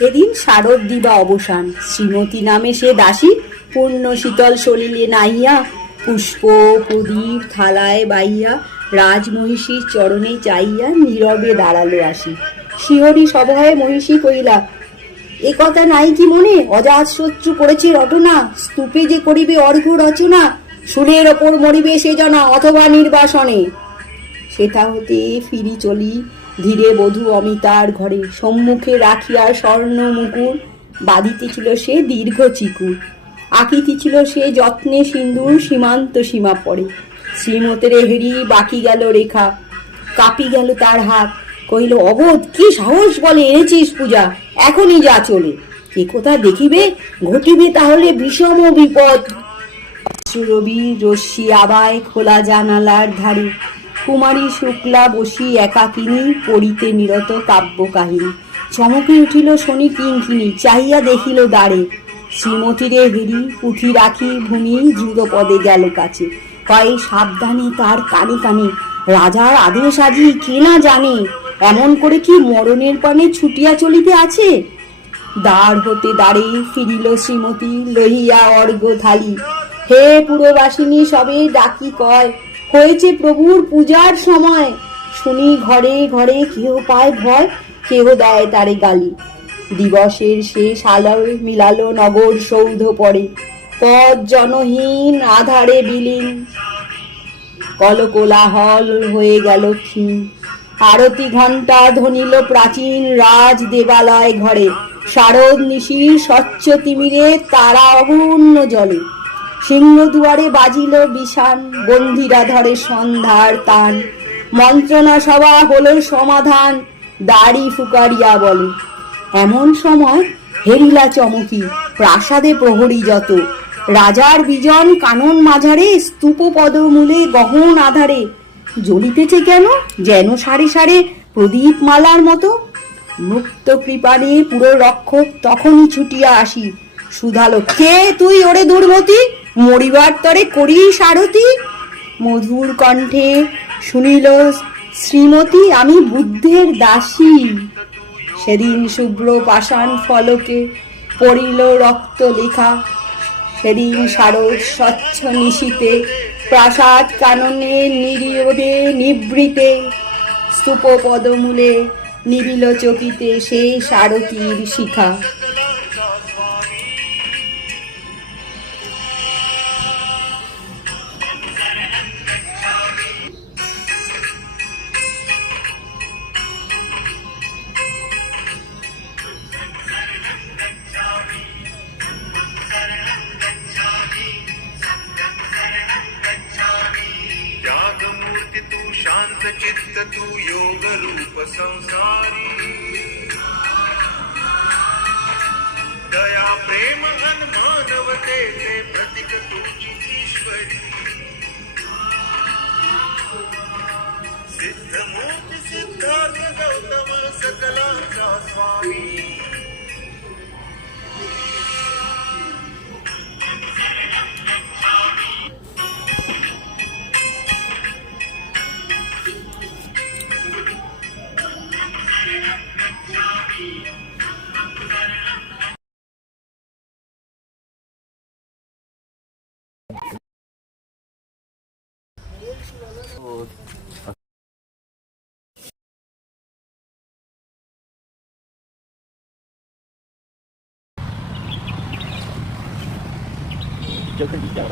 সেদিন শারদ দিবা অবসান, শ্রীমতী নামে সে দাসী পূর্ণ শীতল সলিলে নাহিয়া পুষ্প প্রদীপ থালায় বাইয়া রাজমহিষীর চরণে চাইয়া নীরবে দাঁড়ালো আসি। শিহরি সভয়ে মহিষী কইলা, এ কথা নাই কি মনে? অজাত শত্রু করেছে রটনা, স্তূপে যে করিবে অর্ঘ্য রচনা, সুরের ওপর মরিবে সে জনা অথবা নির্বাসনে। সেথা হতে ফিরি চলি ধীরে বধূ অমিতার ঘরে, সম্মুখে রাখিয়া স্বর্ণ মুকুর বাঁধিতেছিল সে দীর্ঘ চিকুর, আঁকিতেছিল সে যত্নে সিন্দুর সীমান্ত সীমা পড়ে। শ্রীমতের হেরি বাকি গেল রেখা, কাঁপি গেল তার হাত, কহিল, অবোধ কি সাহস বলে এনেছিস পূজা, এখনই যা চলে, এ কথা দেখিবে ঘটিবে তাহলে বিষম বিপদ। রবি রশ্মি আবায় খোলা জানালার ধারে, কুমারী শুক্লা বসি একাকিনী পড়িতে নিরত কাব্য কাহিনী। চমকে উঠিল শনি কিঙ্কিনী, চাহিয়া দেখিল দ্বারে, শ্রীমতীরে হেরি পুঁথি রাখি ভূমি দ্রুত পদে গেল কাছে, কয় সাবধানে তার কানে কানে, রাজার আদেশ আজি কে না জানে, এমন করে কি মরণের পানে ছুটিয়া চলিতে আছে। দ্বার হতে দ্বারে ফিরিল শ্রীমতী লহিয়া অর্ঘ্য থালি, হে পুরবাসিনী সবে ডাকি কয়, হয়েছে প্রভুর পূজার সময়। শুনি ঘরে ঘরে কেহ পায় ভয়, কেহ দেয় তারে গালি। দিবসের শেষ আলোয় মিলালো নগর সৌধ পড়ে, পথ জনহীন আধারে বিলীন, কলকোলাহল হয়ে গেল ক্ষীণ। আরতি ঘণ্টা ধ্বনিল প্রাচীন রাজ দেবালয় ঘরে, শারদ নিশির স্বচ্ছ তিমিরে তারা অগুণ্য জলে। সিংহ দুয়ারে বাজিল বিষান, বন্দিরা ধরে সন্ধ্যার তান, মন্ত্রণা সভা হলো সমাধান, দাড়ি ফুকারিয়া বলে। এমন সময় হেরিলা চমকি, প্রাসাদে প্রহরী যত, রাজার বিজন কানন মাঝারে, স্তূপ পদমূলে গহন আধারে, জ্বলিতেছে কেন যেন সারে সারে প্রদীপ মালার মতো। মুক্ত কৃপানে পুরো রক্ষক তখনই ছুটিয়া আসি, শুধালো, কে তুই ওরে দুর্মতি, মরিবার তরে করিস আরতি। মধুর কণ্ঠে শুনিল শ্রীমতী, আমি বুদ্ধের দাসী। সেদিন শুভ্র পাষাণ ফলকে পড়িল রক্ত লেখা, সেদিন শারদ স্বচ্ছ নিশীতে প্রাসাদ কাননে নিরীরে নিভৃতে, স্তূপ পদমূলে নিবিল চকিতে শেষ আরতির শিখা। शांत चित्त तू योग रूप संसारी, दया प्रेम घन मानवते से प्रतीक तुझी ईश्वरी, सिद्ध मूर्ति सिद्धार्थ गौतम सकलांचा स्वामी। Yo creo que ya,